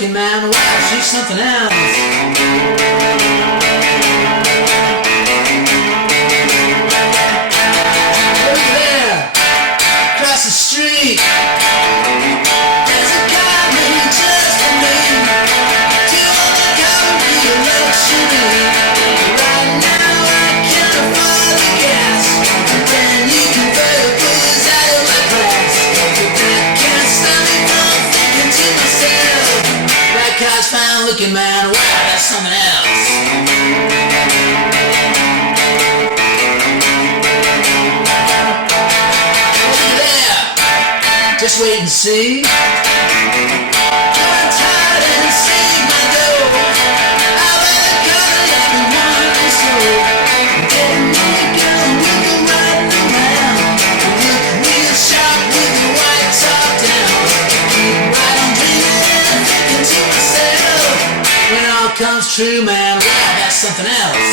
looking man, wow, she's something else. Look there, across the street, there's a guy made just for me. Do you want the car to be a luxury? Right now I can't afford the gas, and then you can better booze out of my class. But that can't stop me from thinking to myself, that car's fine looking man, wow, that's something else. Just wait and see. I'm tired and save my dough. I'll let it go like we want it slow. Getting me a girl we go riding around. Look real sharp with the white top down. Keep right on dreaming and thinking to myself, when it all comes true, man, wow, that's something else.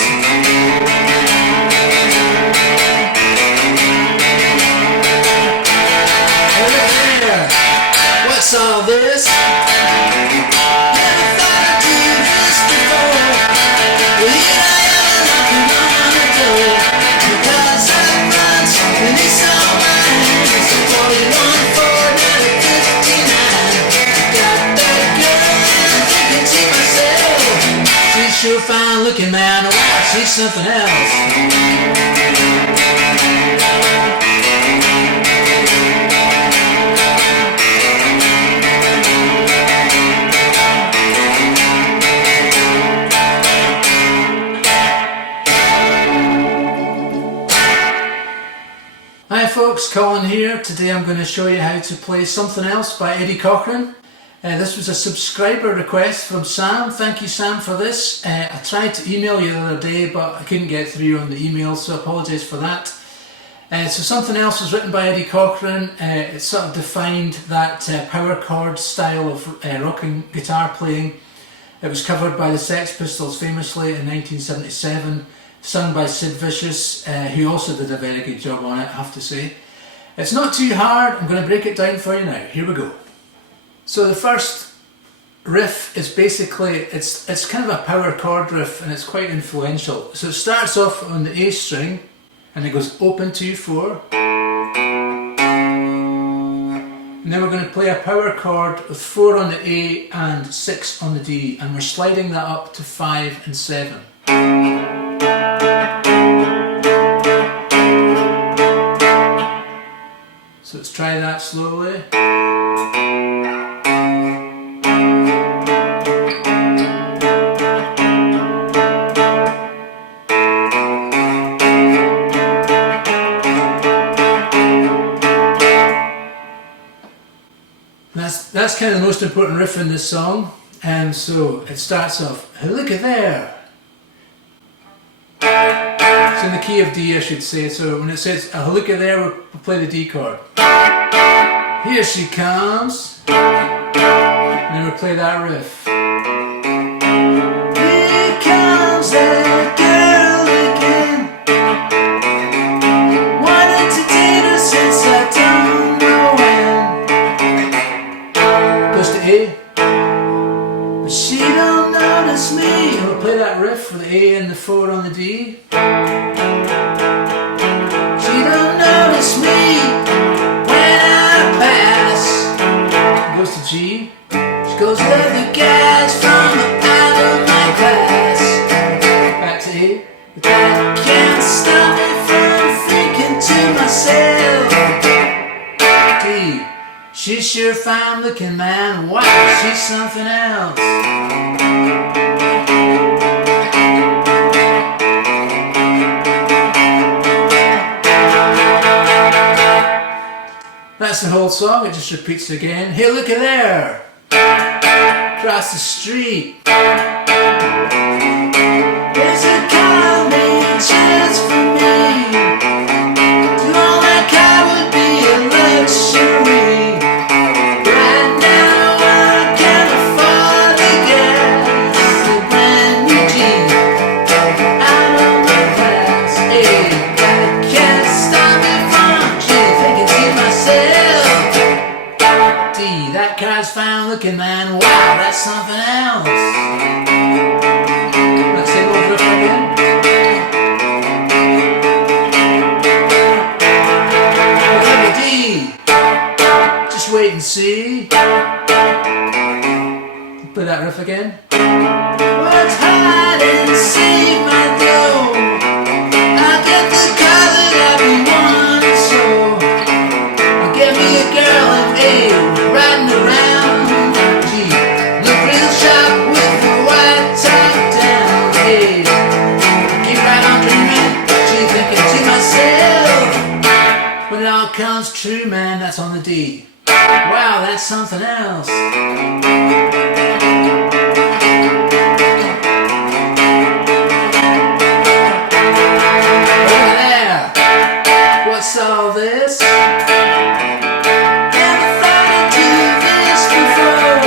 What's all this? Never thought I'd do this before. Well, here I am knocking on the door. Because I run something is on my hands. So 41, 4, 59. Got that girl and I'm thinking to myself, she's sure fine looking man, wow, she's something else. Hi folks, Colin here. Today I'm going to show you how to play Something Else by Eddie Cochran. This was a subscriber request from Sam. Thank you, Sam, for this. I tried to email you the other day, but I couldn't get through on the email, so I apologise for that. So Something Else was written by Eddie Cochran. It sort of defined that power chord style of rocking guitar playing. It was covered by the Sex Pistols famously in 1977. Sung by Sid Vicious, who also did a very good job on it, I have to say. It's not too hard, I'm going to break it down for you now. Here we go. So the first riff is basically, it's kind of a power chord riff, and it's quite influential. So it starts off on the A string, and it goes open 2, 4. And then we're going to play a power chord with 4 on the A and 6 on the D, and we're sliding that up to 5 and 7. So let's try that slowly. That's kind of the most important riff in this song. And so it starts off, hey, look at there. It's in the key of D, I should say. So when it says a look at there, we'll play the D chord. Here she comes. And then we'll play that riff. Here comes that girl again. Wanted to date her since I don't know when. Goes to A. But she don't notice me. And we'll play that riff for the A and the 4 on the D. She don't notice me when I pass. Goes to G. She goes, let the guys from out of my class. Back to A. But that can't stop me from thinking to myself, D. She's sure fine looking man, wow, she's something else. That's the whole song, it just repeats again. Hey, look at there! Across the street. There's a car made just for me. To own that car would be a luxury. Right now I can't afford the gas. A brand new Jeep out of my class. Hey, that can't stop me from thinking to myself, D, that car's fine looking man, wow, that's something something else. Let's sing over it again. D. Just wait and see. Play that riff again. Let's hide and seek my dough. I get the color I've been wanting, so I'll get me a girl in A, riding around G. Look real sharp with the white top down. Hey, keep right on dreaming. G, thinking to myself, when it all comes true, man, that's on the D. Wow, that's something else. Over there, what's all this? Never thought I'd do this before.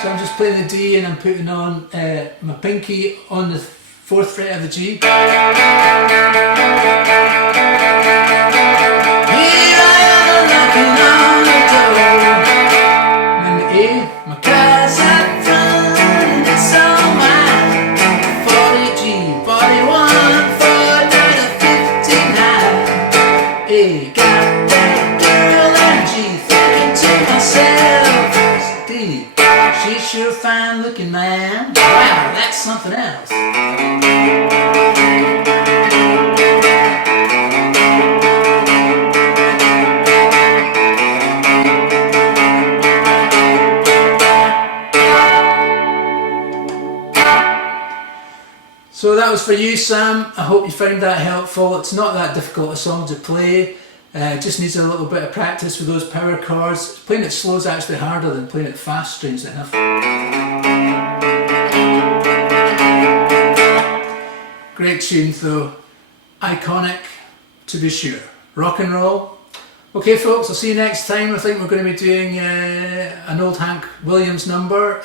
So I'm just playing the D and I'm putting on my pinky on the 4th fret of the G. She's sure fine looking, man. Wow, that's something else. So that was for you, Sam. I hope you found that helpful. It's not that difficult a song to play. It just needs a little bit of practice with those power chords. Playing it slow is actually harder than playing it fast, strangely enough. Great tune though. Iconic, to be sure. Rock and roll. Okay folks, I'll see you next time. I think we're going to be doing an old Hank Williams number,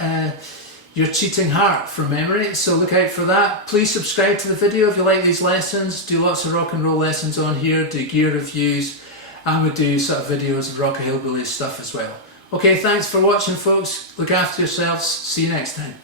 Your Cheating Heart, from memory, so look out for that. Please subscribe to the video if you like these lessons. Do lots of rock and roll lessons on here, do gear reviews, and we do sort of videos of rock and hillbilly stuff as well. Okay, thanks for watching folks, look after yourselves, see you next time.